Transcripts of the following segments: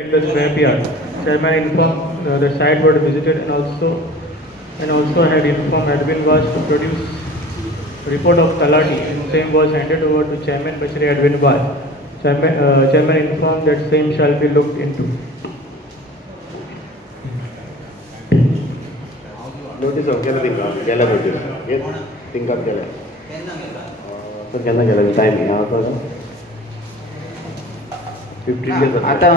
The scrapyard. Chairman informed the site was visited and also had informed Edwin was to produce report of Talati and same was handed over to Chairman Bashir Edwin was. Chairman informed that same shall be looked into. Notice of Gala Yes, think of Gala. So केन्ना गेला time आता 15 days आता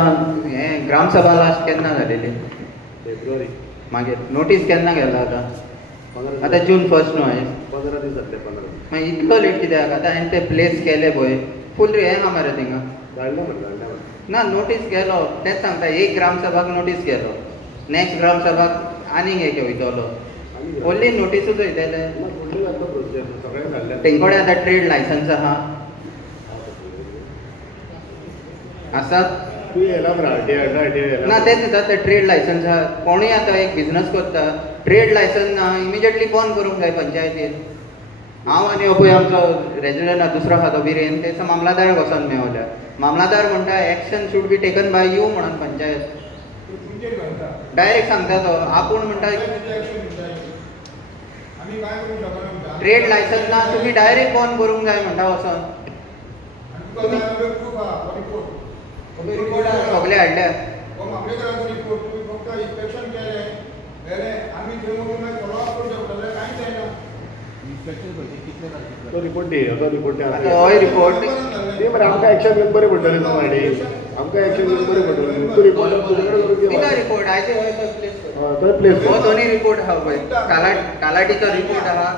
हे ग्रामसभा last केन्ना जालेली February मागीर notice केन्ना गेला आता जून 1 न्हू आहे 15 दीस जातले 15 मागीर इतलो लेट कित्याक आतां हांवें ते प्लेस केले पळय फूल हें आहा मरे थिंगा धाडले ना नोटीस गेलो तेच सांगता एक ग्रामसभाक नोटीस गेलो नेक्स्ट ग्रामसभाक आनीक एक वयतलो ओन्ली नोटीसूच वयतले तेंकोडे आतां ट्रेड लायसन्स आहा आसा तू येला मरे ना तेच न्हू ते ट्रेड लायसन्स आहा कोणूय आतां एक बिझनस करता ट्रेड लायसन्स ना इमिजिएटली बंद करूंक जाय पंचायतीन हांव आनी हो पळय आमचो रेजिडेंट आहा दुसरो आहा तो बिरेन ते मामलादार वचोन मेवल्या मामलादार म्हणटा action should be taken by you म्हणून पंचायत डायरेक्ट सांगता तो आपूण म्हणटा ट्रेड लायसन्स ना तुमी डायरेक्ट बंद करूंक जाय म्हणटा वचोन सगळे हाडल्या तो रिपोर्ट दी तो रिपोर्ट हय रिपोर्ट ती मरे आमकां एक्शन घेवन बरें पडटलें न्हू माडी आमकां एक्शन घेवन बरें पडटलें तू रिपोर्ट तुजे कडेन करून दिला रिपोर्ट आयचे हय तो प्लेस हो दोनी रिपोर्ट आहा पळय कालाटीचो रिपोर्ट आहा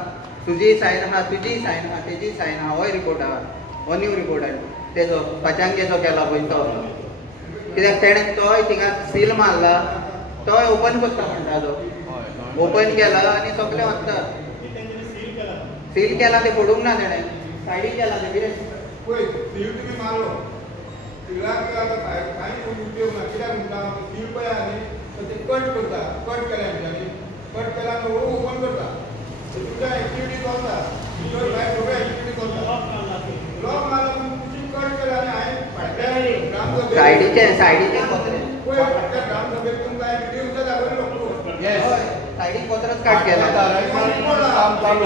तुजी सायन आहा तुजी सायन आहा तेजी सायन आहा होय रिपोर्ट आहा हो न्यू रिपोर्ट आहा तेजो पाचांकेचो केला पळय तो कित्याक तेणें तोय थिंगा सील मारला तोय ओपन करता म्हणटा तो ओपन केला आनी सगळें वता सील केला ते फोडूंक ना तेणें सायडीक केला ते कितें पळय सील तुमी मारलो सीलाक आतां कांय उपयोग ना कित्याक म्हणटा सील पळय आहा न्ही तो ते कट करता कट केल्या आमच्यांनी कट केला हळू ओपन करता तुमच्या एक्टिविटी चलता भितर भायर सगळ्यो एक्टिविटी चलता लॉक मारला तुमी कट केला आनी हांवें फाटल्या ग्रामसभेक सायडीचे पत्रे पळय फाटल्या ग्रामसभेक तुमकां हांवें व्हिडियो सुद्दां दाखयलो हय सायडीक पत्रच काट केला काम चालू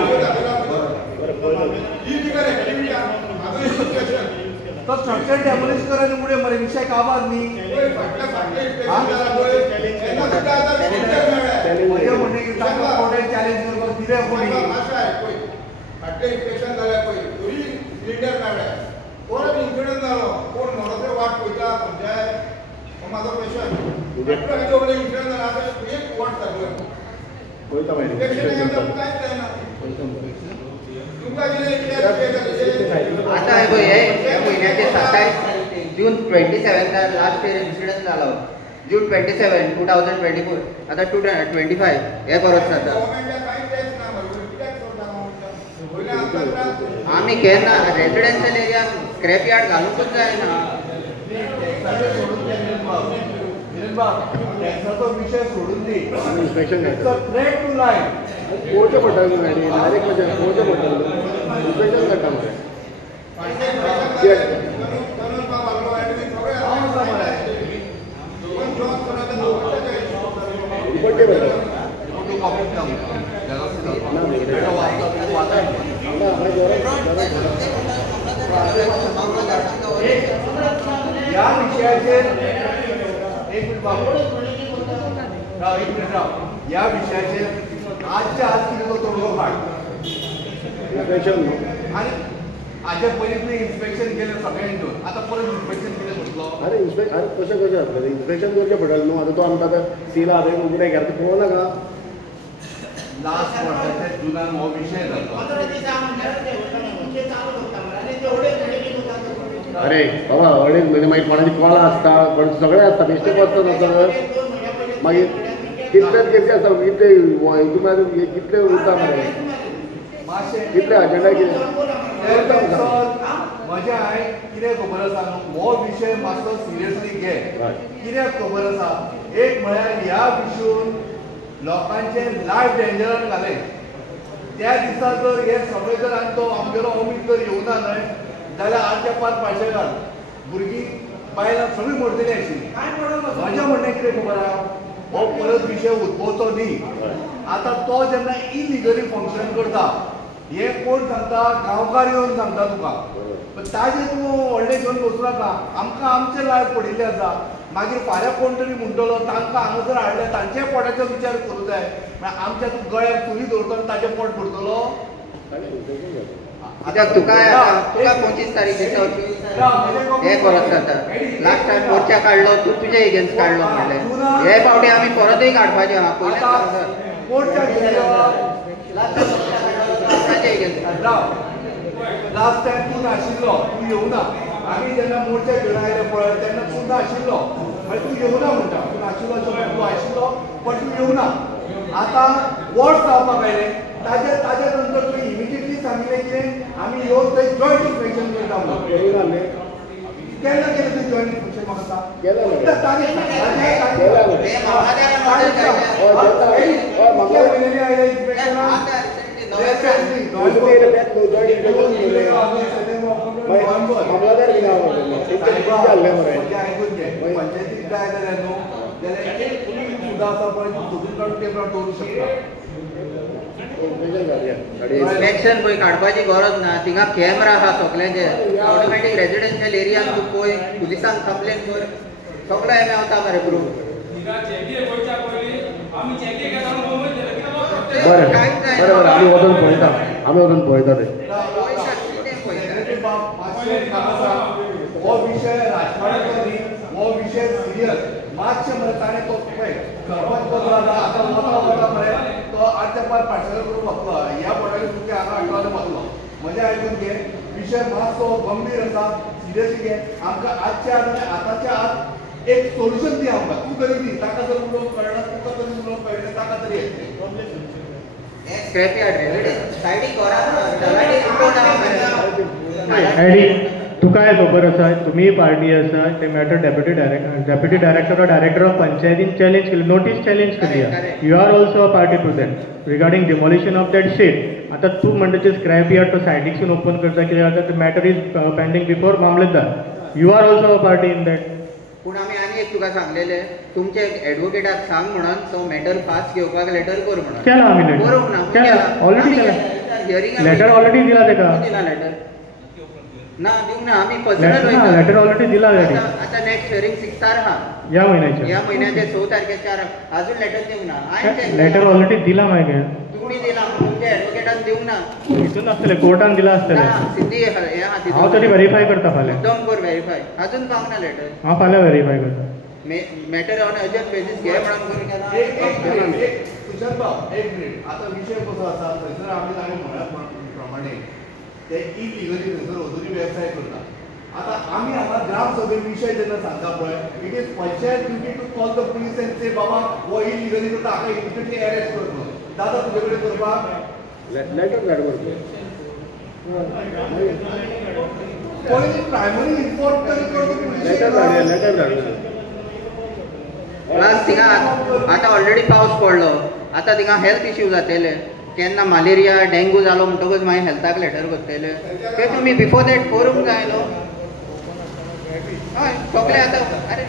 illegal activity आगो इंस्पेक्शन तो स्ट्रक्चर डेमोलिश करायमुळे मरे विषय काबार न्ही फाटल्या इंस्पेक्शन जाला पळय तेन्ना सुद्दां आतां सिलेंडर मेळ्ळ्या म्हणजे म्हणणे की ताका कोर्टान चॅलेंज करपाक दिले कोणी मातशें आयक पळय फाटलें इंस्पेक्शन जालें पळय तरी सिलेंडर मेळ्ळ्या परत इन्सिडंट जालो कोण म्हणो ते वाट पळयता पंचायत हो म्हाजो पेशंट फाटलो हेजो कडेन इन्सिडंट जाला आतां एक वाट जालो पळयता मागीर इंस्पेक्शन कांयच जायना आता हे महिन्याचे 27 जून 27 लास्ट इयर इन्सिडंट जालो जून 27 2024 आता 25 हे परत जाता आमी केन्ना रेजिडेन्शियल एरियाक स्क्रॅप यार्ड घालूंकूच जायना टॅक्साचो विषय सोडून दी इन्स्पेक्शन थ्रेट टू लायफ पळोवचें पडटलें गाडी डायरेक्ट म्हणजे पळोवचें पडटलें इन्स्पेक्शन करता मरे रिपोर्ट दे बरें या विषयाचेर एक मिनिट बाबू राव एक मिनिट राव या विषयाचेर आजच्या आज कितें तो तोडगो काड इन्स्पेक्शन आनी हाजे पयलीं तुवें इन्स्पेक्शन केलें सगळ्यांनी घेवन आतां परत इन्स्पेक्शन कितें करतलो अरे कशें जातलें इन्स्पेक्शन करचें पडटलें न्हू आतां तो आमकां सील आहा थंय कितें घालता पळोवनाका लास्ट वर्साच्या जुनान हो विशय जालो अरे बाबा अडेच म्हयने मागीर कोणाची कॉला आसता कोण सगळें आसता बेश्टे वचता मागीर कितलेच केसी आसता कितले हितून कितले उरता मरे कितले अजेंडा कितें म्हजें हांवें कितें खबर आसा न्हू हो विशय मातसो सिरियसली घे कित्याक खबर आसा एक म्हळ्यार ह्या विशयून लोकांचे लायफ डेंजरान घाले त्या दिसा जर हे सगळे जर आनी तो आमगेलो अमीत जर येवना न्हय जाल्यार आमच्या 5 पाशे घाल भुरगीं बायलां सगळीं मरतलीं आशिल्लीं कितें खबर आहा हो परत विशय उद्भवचो न्ही आतां तो जेन्ना इलिगली फंक्शन करता हे कोण सांगता गांवकार येवन सांगता तुका पण ताजेर तूं व्हडलें घेवन बसूं नाका आमकां आमचें लायफ पडिल्लें आसा मागीर फाल्यां कोण तरी म्हणटलो तांकां हांगासर हाडले तांच्या पोटाचो विचार करूं जाय म्हळ्यार आमच्या तूं गळ्याक तुरी दवरता आनी ताचें पोट भरतलो कित्याक तुका 25 तारीख दिसा हे परत जाता लास्ट टायम मोर्चा काडलो तूं तुजे एगेन्स्ट काडलो म्हणलें हे फावटी आमी परतूय काडपाचें आहा मोर्चा लास्ट टायम तूं नाशिल्लो तूं येवना आमी जेन्ना मोर्चा घेवन आयले पळय तेन्ना तूं नाशिल्लो मागीर तूं येवना म्हणटा तूं नाशिल्लो तूं आशिल्लो पण तूं येवना आतां वोट जावपाक आयले ताजे नंतर तुवें इमिजिएटली सांगिल्लें कितें आमी येवन थंय जॉयंट इन्स्पेक्शन करता म्हणून केन्ना केलें तुवें जॉयंट इन्स्पेक्शन म्हाका सांग इन्स्पेक्शन पळय काडपाची गरज ना थिंगा कॅमेरा आहा सगळ्यांचे ऑटोमॅटीक रेजिडेन्शियल एरियान तूं पळय पुलिसांक कंप्लेन कर सगळो हे मेवता मरे प्रूफ आमी वचून पळयता ते हो विषय राजकारणाचो न्ही हो विषय सिरियस मातशें मरे ताणें तो पळय सरपंच बदलो आतां वता मरे तो आठच्या पार पार्सल करून वतलो ह्या पोटाचे तुमचे हांगा हाडलो वतलो म्हणजे आयकून घे विषय मातसो गंभीर आसा सिरियसली घे आमकां आजच्या आतांच्या आज एक सोल्युशन दी आमकां तूं तरी दी ताका जर उलोवंक कळना तुका तरी उलोवंक कळना ताका तरी स्क्रॅपयार्ड सायडीक घरा तलाडी रिपोर्ट आहा आयडी तुका खबर आसा तुमी पार्टी आसा ते मॅटर डेप्युटी डायरेक्टर ऑफ पंचायतीन चॅलेंज केली नोटीस चॅलेंज केली you are also a party to that regarding demolition of that shed आतां तूं म्हणटा ते स्क्रॅप यार्ड तो सायडीकसून ओपन करता कित्याक आतां ते मॅटर इज पेंडींग बिफोर मामलेदार you are also a party in that पूण आमी आनी एक तुका सांगलेले तुमचे एडवोकेटाक सांग म्हणून तो मॅटर फास्ट घेवपाक लेटर कर म्हणून केला आमी बरोबर ना केला ऑलरेडी केला लेटर ऑलरेडी दिला तेका दिला लेटर ना दिवंक ना आमी पर्सनल लेटर ऑलरेडी दिला आतां नेक्स्ट हियरिंग 6 तारखेर आहा या म्हयन्याचे 6 तारखेर अजून लेटर दिवंक ना हांवें लेटर ऑलरेडी दिला मागीर तुमी दिला तुमच्या एडवोकेटान दिवंक ना हितून आसतलें कोर्टान दिला आसतलें सिद्धी हांव तरी व्हेरीफाय करता फाल्यां मुद्दम कर व्हेरीफाय अजून पावंक ना लेटर हांव फाल्यां व्हेरीफाय करता मॅटर ऑन अर्जंट बेसीस घे म्हणून तुषार बाब एक मिनिट आता विषय कसो आसा थंयसर आमी ताणें म्हळ्या प्रमाणे ते इलिगली थंयसर अजूनय वेवसाय करता आतां आमी हांगा ग्राम सभेन विशय जेन्ना सांगता पळय it is panchayat duty to call the police and say बाबा हो इलिगली करता हाका इमिडिएटली अरेस्ट कर म्हणून दादा तुजे कडेन करपाक लेटर धाड पयलीं प्रायमरी रिपोर्ट तरी करता लेटर धाड प्लस थिंगा आतां ऑलरेडी पावस पडलो आतां थिंगा हेल्थ इश्यू जातले केन्ना मलेरिया डेंगू जालो म्हणटकूच मागीर हेल्थाक लेटर करतले ते तुमी बिफोर दॅट करूंक जाय न्हू हय सगळे आतां अरे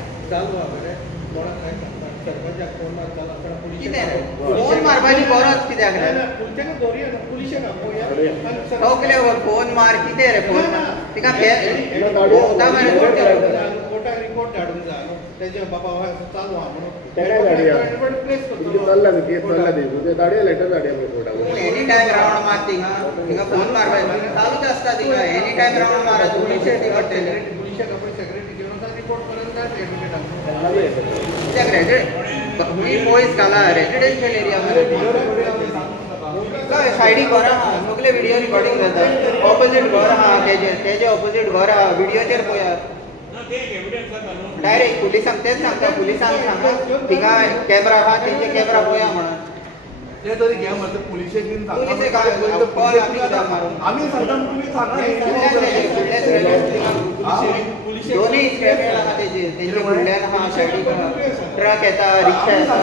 कितें रे फोन मारपाची गरज कित्याक रे सगळे फोन मार कितें रे फोन तिका रिपोर्ट धाडूंक जाय तेजे बाबा चालू आहा म्हणून लेटर धाडया एनी टायम रावंड मार थिंगा फोन मारपाक चालूच आसता थिंगा एनी टायम रावंड मारा तुमी शेटी पडटले सेक्रेटरी घेवन रिपोर्ट करून जाय तुमी पयस घाला रेजिडेन्शियल एरिया सायडीक घर आहा सगळे व्हिडिओ रिकॉर्डिंग जाता ऑपोजीट घर आहा तेजे ऑपोजीट घर आहा व्हिडिओचेर पळयात डायरेक्ट पुलिसांक तेच सांगता पुलिसांक सांगा थिंगा कॅमेरा आहा तेंचे कॅमेरा पळया म्हणून ते तरी घे म्हणटा पुलिशेक बीन आमी सांगता तुमी सांगा दोन्ही कॅमेरा आहा तेजे फुडल्यान आहा सायडीक आहा ट्रक येता रिक्षा येता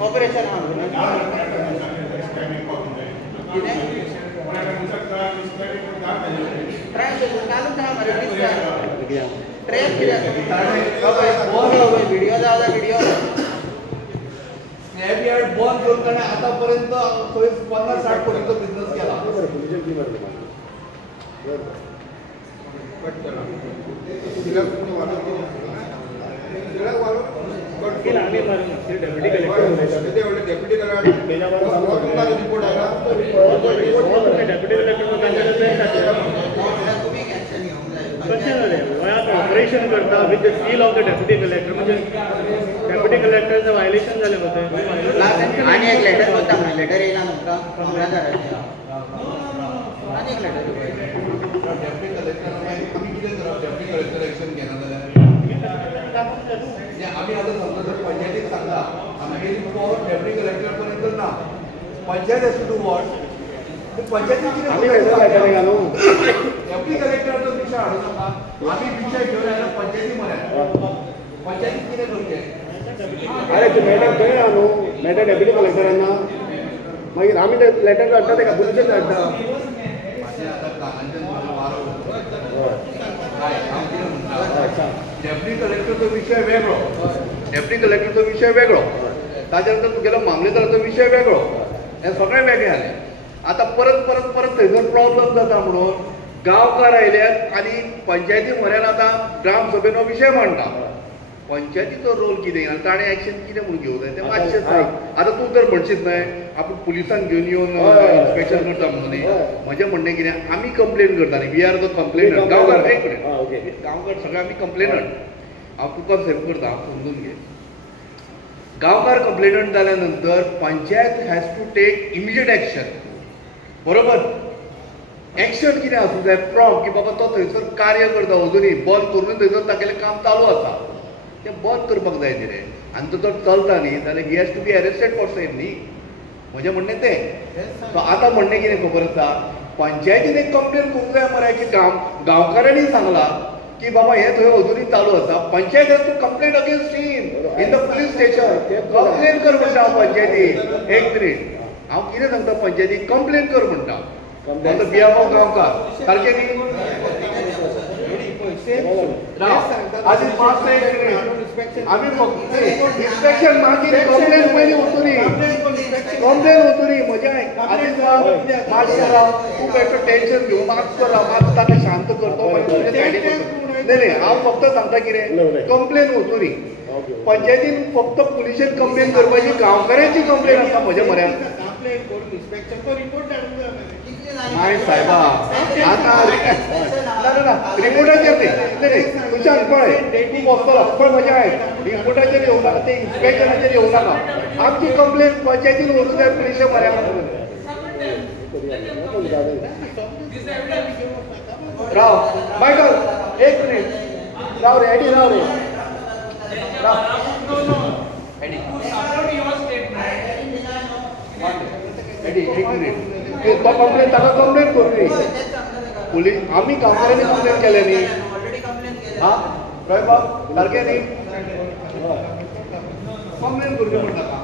ऑपरेशन आहा कितें ट्राय चालूच आहा मरे ट्रेन व्हिडिओ जाता व्हिडिओ स्क्रॅप यार्ड बंद करून ताणें आतापर्यंत खंय 50-60 कोटींचो बिझनेस केला. कट केला तिला कोणी वाढत तिला वाढून कट केला आम्ही मारून डेप्युटी कलेक्टर ते एवढे डेप्युटी कलेक्टर रिपोर्ट आला डेप्युटी कलेक्टर ऑपरेशन करता with the seal of the deputy collector म्हणजे डेप्युटी कलेक्टरचं व्हायलेशन झाले होते. आणि एक लेटर होता म्हणून लेटर येयला नव्हता पंगडादाराचे आणि एक लेटर डेप्युटी कलेक्टर आमी कितें करप डेप्युटी कलेक्टर एक्शन घेना जाल्यार आमी आतां समजा जर पंचायतीक सांगला आमगेली पावर डेप्युटी कलेक्टर पर्यंत ना panchayat has to do what पंचायतीक कितें डेप्युटी कलेक्टराचो विशय हाडूं नाका आमी विशय घेवन आयला पंचायती म्हऱ्यान पंचायतीक कितें करचें. अरे तू मॅडम खंय आहा न्हू मॅडम डेप्युटी कलेक्टरांना मागीर आमी ते लेटर धाडटा तेका पुलिशेक धाडटा. डेप्युटी कलेक्टरचो विशय वेगळो डेप्युटी कलेक्टरचो विशय वेगळो ताच्या नंतर तुगेलो मामलेदाराचो विशय वेगळो हे सगळें वेगळें जालें. आतां परत थंयसर प्रॉब्लम जाता म्हणून गांवकार आयल्यात आनी पंचायती म्हऱ्यान आतां ग्रामसभेन हो विशय मांडटा. पंचायतीचो रोल कितें आनी ताणें एक्शन कितें म्हणून घेवं जाय तें मातशें सांग. आतां तूं तर म्हणशीत न्हय आपूण पुलिसांक घेवन येवन इन्स्पेक्शन करता म्हणून म्हजें म्हणणें कितें आमी कंप्लेन करता न्ही वी आर द कंप्लेनंट गांवकार एक मिनीट गांवकार सगळे आमी कंप्लेनंट हांव तुका सेव करता समजून घे. गांवकार कंप्लेनंट जाल्या नंतर panchayat has to take immediate action बरोबर. एक्शन कितें आसूं जाय प्रॉम की बाबा तो थंयसर कार्य करता अजुनूय बंद करून थंयसर तागेलें काम चालू आसा तें बंद करपाक जाय न्ही आनी तो चलता न्ही जाल्यार ही has to be arrested for same न्ही म्हजें म्हणणें तें. सो आतां म्हणणें कितें खबर आसा पंचायतीन एक कंप्लेन करूंक जाय मरे की गांवकारांनी सांगला की बाबा हें थंय अजुनूय चालू आसा panchayat has to complain against him in the police station complain कर म्हणटा हांव पंचायतीक एक मिनीट हांव कितें सांगता पंचायतीक कंप्लेन कर म्हणटा ऑन द बिहाफ ऑफ गांवकार सारकें न्ही. आधी मातसो एक मिनीट आमी फक्त इन्स्पेक्शन मागीर कंप्लेन पयलीं वचूनी कंप्लेन वचूनी म्हजें आयक आधी मातसो राव खूब एकटो टेन्शन घेवन मातसो राव मातसो ताका शांत करतो न्ही हांव फक्त सांगता कितें कंप्लेन वचूनी पंचायतीन फक्त पुलिशेन कंप्लेन करपाची गांवकारांची कंप्लेन आसा म्हज्या म्हऱ्यान नाही साहेबा आता ना रिपोर्टाचेर न्ही तुझ्यान पळय तूं बसतलो पळय म्हजें आयक रिपोर्टाचेर येवं नाका ते इन्स्पेक्शनाचेर येवं नाका आमची कंप्लेन पंचायतीन वचूं जाय पुलिशे म्हऱ्यान राव मायकल एक मिनीट राव रे एडी राव रे एडी एक मिनीट तो कंप्लेन ताका कंप्लेन करूं पुलीस आमी गांवकारांनी कंप्लेन केलें न्ही हां कळ्ळें बाब सारकें न्ही कंप्लेन करचें म्हणटा